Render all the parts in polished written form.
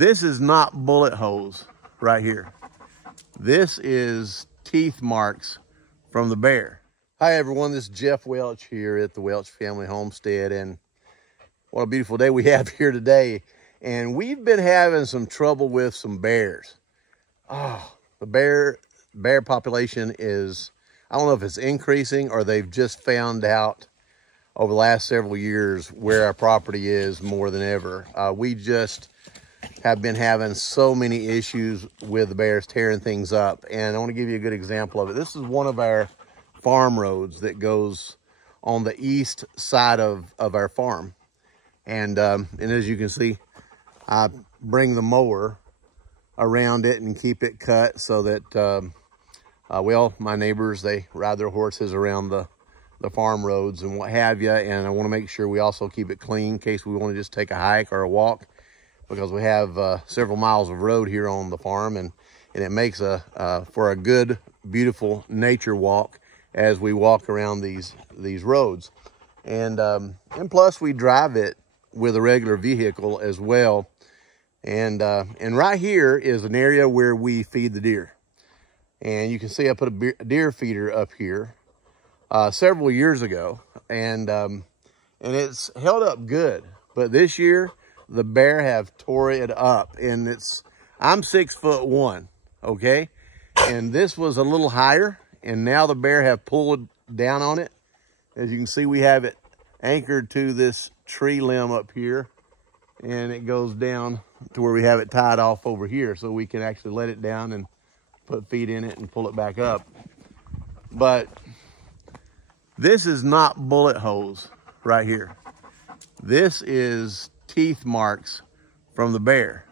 This is not bullet holes right here. This is teeth marks from the bear. Hi everyone, this is Jeff Welch here at the Welch Family Homestead, and what a beautiful day we have here today. And we've been having some trouble with some bears. The bear population is, I don't know if it's increasing or they've just found out over the last several years where our property is more than ever. We just have been having so many issues with the bears tearing things up. And I want to give you a good example of it. This is one of our farm roads that goes on the east side of our farm. And as you can see, I bring the mower around it and keep it cut so that, my neighbors, they ride their horses around the farm roads and what have you. And I want to make sure we also keep it clean in case we want to just take a hike or a walk, because we have several miles of road here on the farm, and it makes for a good, beautiful nature walk as we walk around these roads. And plus we drive it with a regular vehicle as well. And right here is an area where we feed the deer. And you can see I put a deer feeder up here several years ago, and it's held up good. But this year, the bear have tore it up, and I'm 6'1", okay? And this was a little higher, and now the bear have pulled down on it. As you can see, we have it anchored to this tree limb up here, and it goes down to where we have it tied off over here, so we can actually let it down and put feet in it and pull it back up. But this is not bullet holes right here. This is teeth marks from the bear.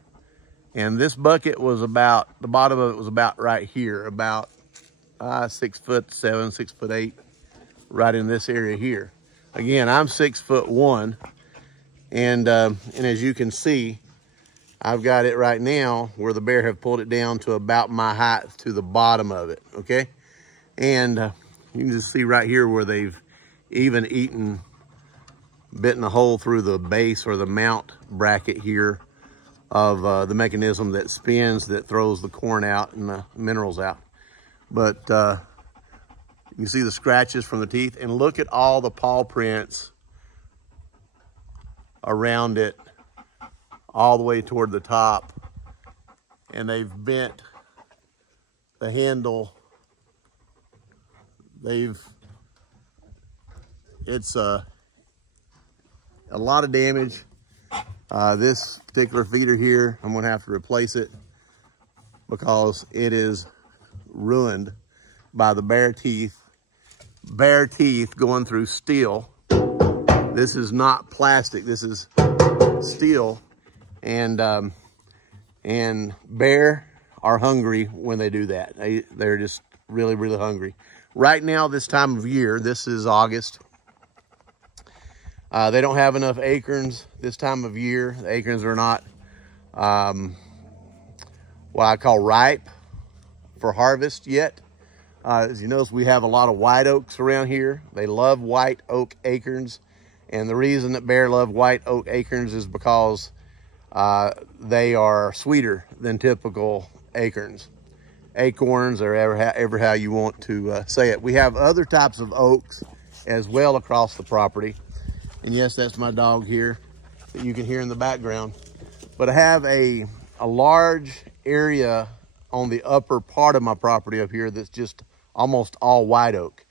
And this bucket was the bottom of it was about right here, about 6'7", 6'8", right in this area here. Again, I'm 6'1", and as you can see, I've got it right now where the bear have pulled it down to about my height to the bottom of it, okay? And you can just see right here where they've even bitten a hole through the base or the mount bracket here of the mechanism that spins, that throws the corn out and the minerals out. But you can see the scratches from the teeth, and look at all the paw prints around it all the way toward the top. And they've bent the handle. It's a lot of damage. This particular feeder here, I'm gonna have to replace it because it is ruined by the bear teeth going through steel. This is not plastic, this is steel. And bear are hungry when they do that. They're just really, really hungry. Right now, this time of year, this is August, they don't have enough acorns this time of year. The acorns are not what I call ripe for harvest yet. As you notice, we have a lot of white oaks around here. They love white oak acorns. And the reason that bear love white oak acorns is because they are sweeter than typical acorns. Acorns, or ever how you want to say it. We have other types of oaks as well across the property. And yes, that's my dog here that you can hear in the background. But I have a large area on the upper part of my property up here that's just almost all white oak.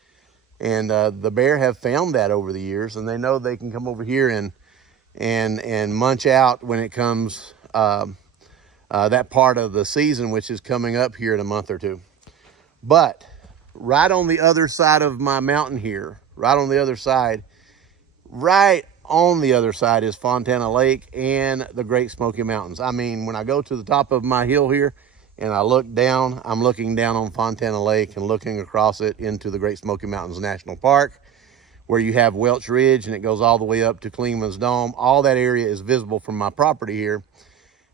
And the bear have found that over the years, and they know they can come over here and munch out when it comes that part of the season, which is coming up here in a month or two. But right on the other side of my mountain here, right on the other side is Fontana Lake and the Great Smoky Mountains. I mean, when I go to the top of my hill here and I look down, I'm looking down on Fontana Lake and looking across it into the Great Smoky Mountains National Park, where you have Welch Ridge, and it goes all the way up to Clingman's Dome. All that area is visible from my property here.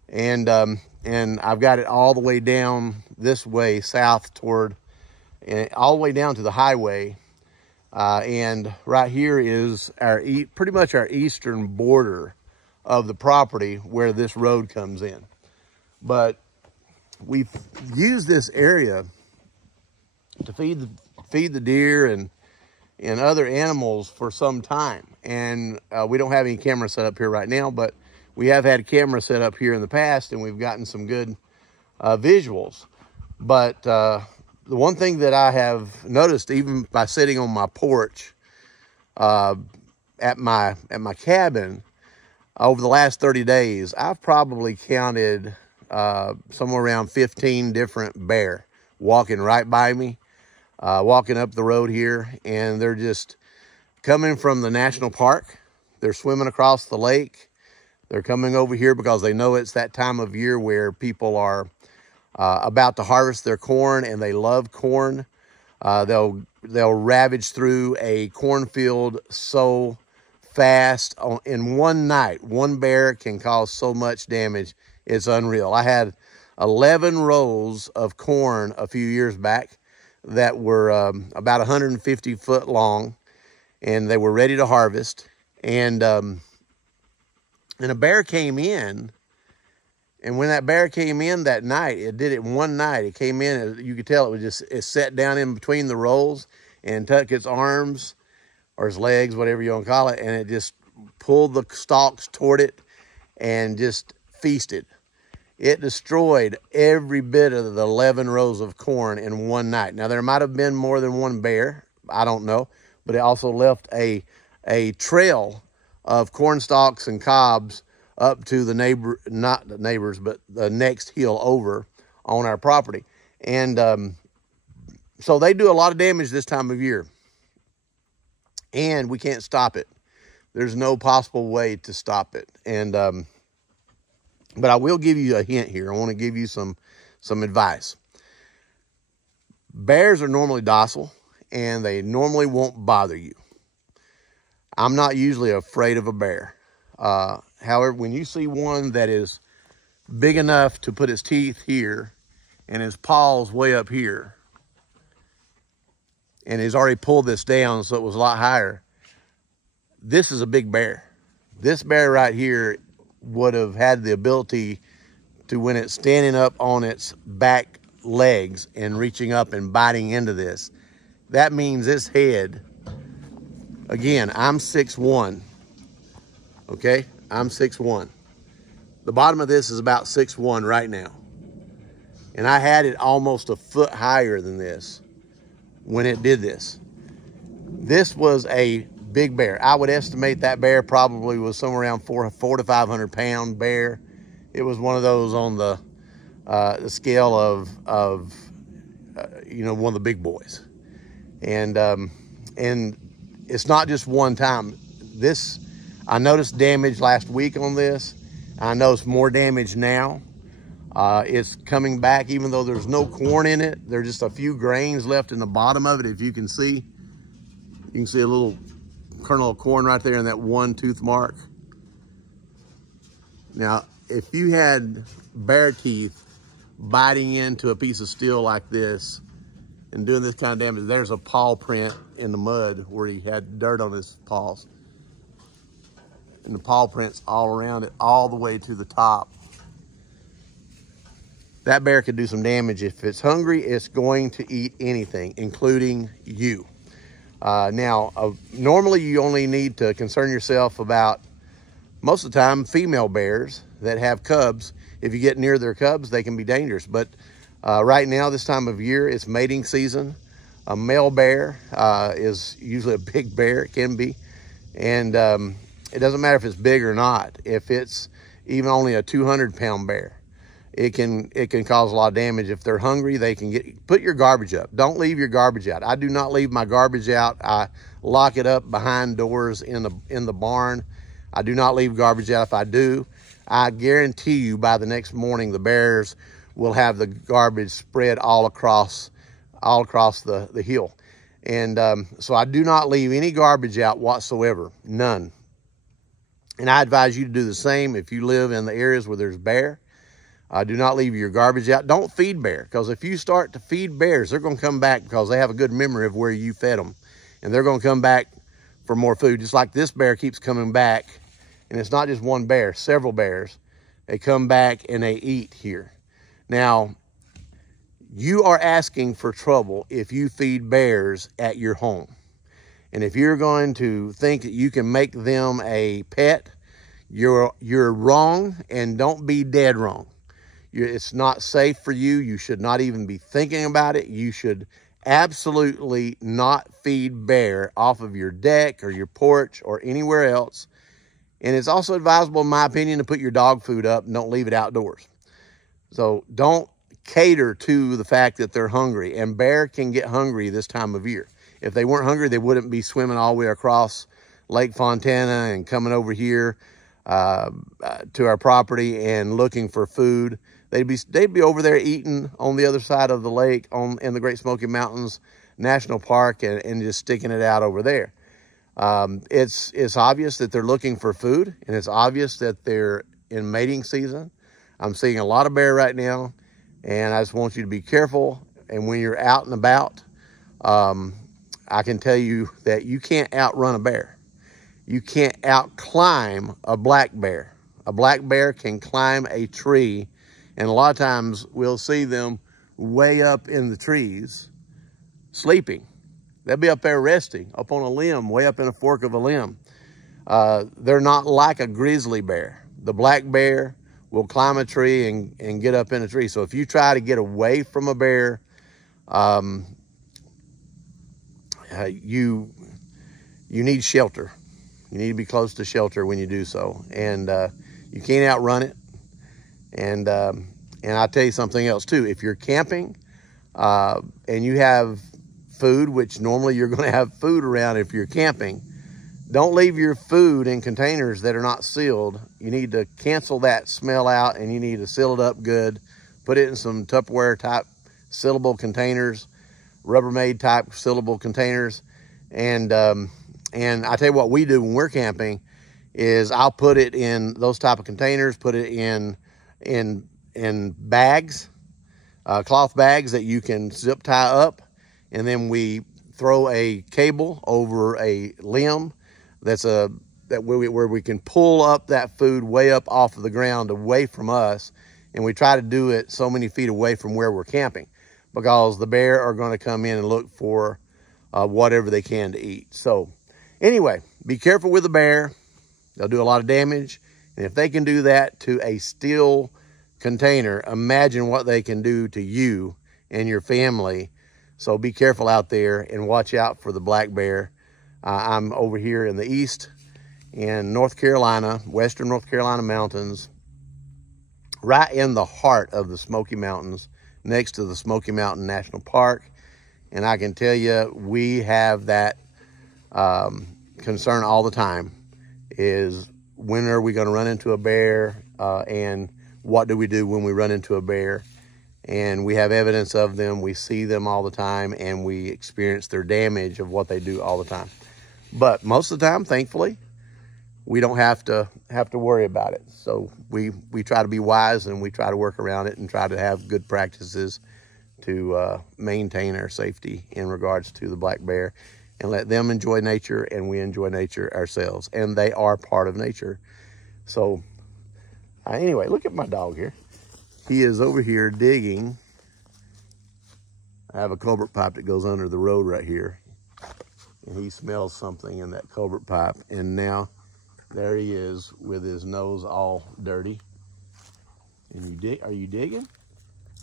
And I've got it all the way down this way, south toward, and all the way down to the highway. And right here is pretty much our eastern border of the property where this road comes in. But we've used this area to feed the deer and other animals for some time. And we don't have any camera set up here right now, but we have had a camera set up here in the past, and we've gotten some good visuals. But the one thing that I have noticed, even by sitting on my porch at my cabin over the last 30 days, I've probably counted somewhere around 15 different bear walking right by me, walking up the road here, and they're just coming from the national park. They're swimming across the lake. They're coming over here because they know it's that time of year where people are about to harvest their corn, and they love corn. They'll ravage through a cornfield so fast in one night. One bear can cause so much damage. It's unreal. I had 11 rows of corn a few years back that were about 150 foot long, and they were ready to harvest. And a bear came in, and when that bear came in that night, it did it one night. It came in, you could tell it sat down in between the rows and tucked its arms or its legs, whatever you want to call it, and it just pulled the stalks toward it and just feasted. It destroyed every bit of the 11 rows of corn in one night. Now, there might have been more than one bear. I don't know. But it also left a trail of corn stalks and cobs up to the neighbor, not the neighbors, but the next hill over on our property. And so they do a lot of damage this time of year. And we can't stop it. There's no possible way to stop it. And but I will give you a hint here. I want to give you some advice. Bears are normally docile, and they normally won't bother you. I'm not usually afraid of a bear. However, when you see one that is big enough to put his teeth here and his paws way up here, and he's already pulled this down so it was a lot higher, this is a big bear. This bear right here would have had the ability to, when it's standing up on its back legs and reaching up and biting into this, that means its head, again, I'm 6'1", okay? I'm 6'1". The bottom of this is about 6'1" right now. And I had it almost a foot higher than this when it did this. This was a big bear. I would estimate that bear probably was somewhere around 400 to 500 pound bear. It was one of those on the scale of you know, one of the big boys. And it's not just one time. This, I noticed damage last week on this. I noticed more damage now. It's coming back, even though there's no corn in it. There's just a few grains left in the bottom of it. If you can see a little kernel of corn right there in that one tooth mark. Now, if you had bear teeth biting into a piece of steel like this and doing this kind of damage, there's a paw print in the mud where he had dirt on his paws. And the paw prints all around it, all the way to the top. That bear could do some damage. If it's hungry, it's going to eat anything, including you. Normally you only need to concern yourself about, most of the time, female bears that have cubs. If you get near their cubs, they can be dangerous. But right now, this time of year, it's mating season. A male bear is usually a big bear, it can be. And it doesn't matter if it's big or not. If it's even only a 200-pound bear, it can cause a lot of damage. If they're hungry, they can put your garbage up. Don't leave your garbage out. I do not leave my garbage out. I lock it up behind doors in the barn. I do not leave garbage out. If I do, I guarantee you by the next morning, the bears will have the garbage spread all across the hill. And so I do not leave any garbage out whatsoever, none. And I advise you to do the same if you live in the areas where there's bear. Do not leave your garbage out. Don't feed bear, because if you start to feed bears, they're going to come back because they have a good memory of where you fed them. And they're going to come back for more food, just like this bear keeps coming back. And it's not just one bear, several bears They come back and they eat here. Now, you are asking for trouble if you feed bears at your home. And if you're going to think that you can make them a pet, you're wrong, and don't be dead wrong. It's not safe for you. You should not even be thinking about it. You should absolutely not feed bear off of your deck or your porch or anywhere else. And it's also advisable, in my opinion, to put your dog food up and don't leave it outdoors. So don't cater to the fact that they're hungry. And bear can get hungry this time of year. If they weren't hungry, they wouldn't be swimming all the way across Lake Fontana and coming over here to our property and looking for food. They'd be over there eating on the other side of the lake in the Great Smoky Mountains National Park and just sticking it out over there. It's obvious that they're looking for food, and it's obvious that they're in mating season. I'm seeing a lot of bear right now, and I just want you to be careful. And when you're out and about, I can tell you that you can't outrun a bear. You can't outclimb a black bear. A black bear can climb a tree, and a lot of times we'll see them way up in the trees sleeping. They'll be up there resting, up on a limb, way up in a fork of a limb. They're not like a grizzly bear. The black bear will climb a tree and get up in a tree. So if you try to get away from a bear, you need shelter. You need to be close to shelter when you do so. And you can't outrun it. And I'll tell you something else too. If you're camping and you have food, which normally you're going to have food around if you're camping, don't leave your food in containers that are not sealed. You need to cancel that smell out, and you need to seal it up good. Put it in some Tupperware type sealable containers, Rubbermaid type sealable containers. And I tell you what we do when we're camping is I'll put it in those type of containers, put it in bags, cloth bags that you can zip tie up. And then we throw a cable over a limb where we can pull up that food way up off of the ground away from us. And we try to do it so many feet away from where we're camping, because the bear are going to come in and look for whatever they can to eat. So anyway, be careful with the bear. They'll do a lot of damage. And if they can do that to a steel container, imagine what they can do to you and your family. So be careful out there and watch out for the black bear. I'm over here in the east in North Carolina, western North Carolina mountains, right in the heart of the Smoky Mountains, next to the Smoky Mountain National Park. And I can tell you, we have that concern all the time, is when are we going to run into a bear, and what do we do when we run into a bear? And we have evidence of them. We see them all the time, and we experience their damage of what they do all the time. But most of the time, thankfully, we don't have to worry about it. So we try to be wise, and we try to work around it and try to have good practices to maintain our safety in regards to the black bear, and let them enjoy nature, and we enjoy nature ourselves. And they are part of nature. So anyway, look at my dog here. He is over here digging. I have a culvert pipe that goes under the road right here, and he smells something in that culvert pipe, and now there he is with his nose all dirty. And are you digging?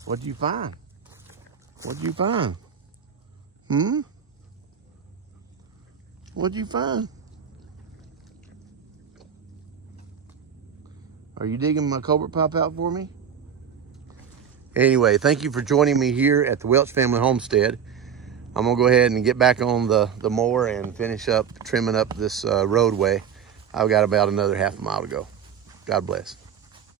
What'd you find? What'd you find? What'd you find? Are you digging my culvert pipe out for me? Anyway, thank you for joining me here at the Welch Family Homestead. I'm gonna go ahead and get back on the mower and finish up trimming up this roadway. I've got about another half a mile to go. God bless.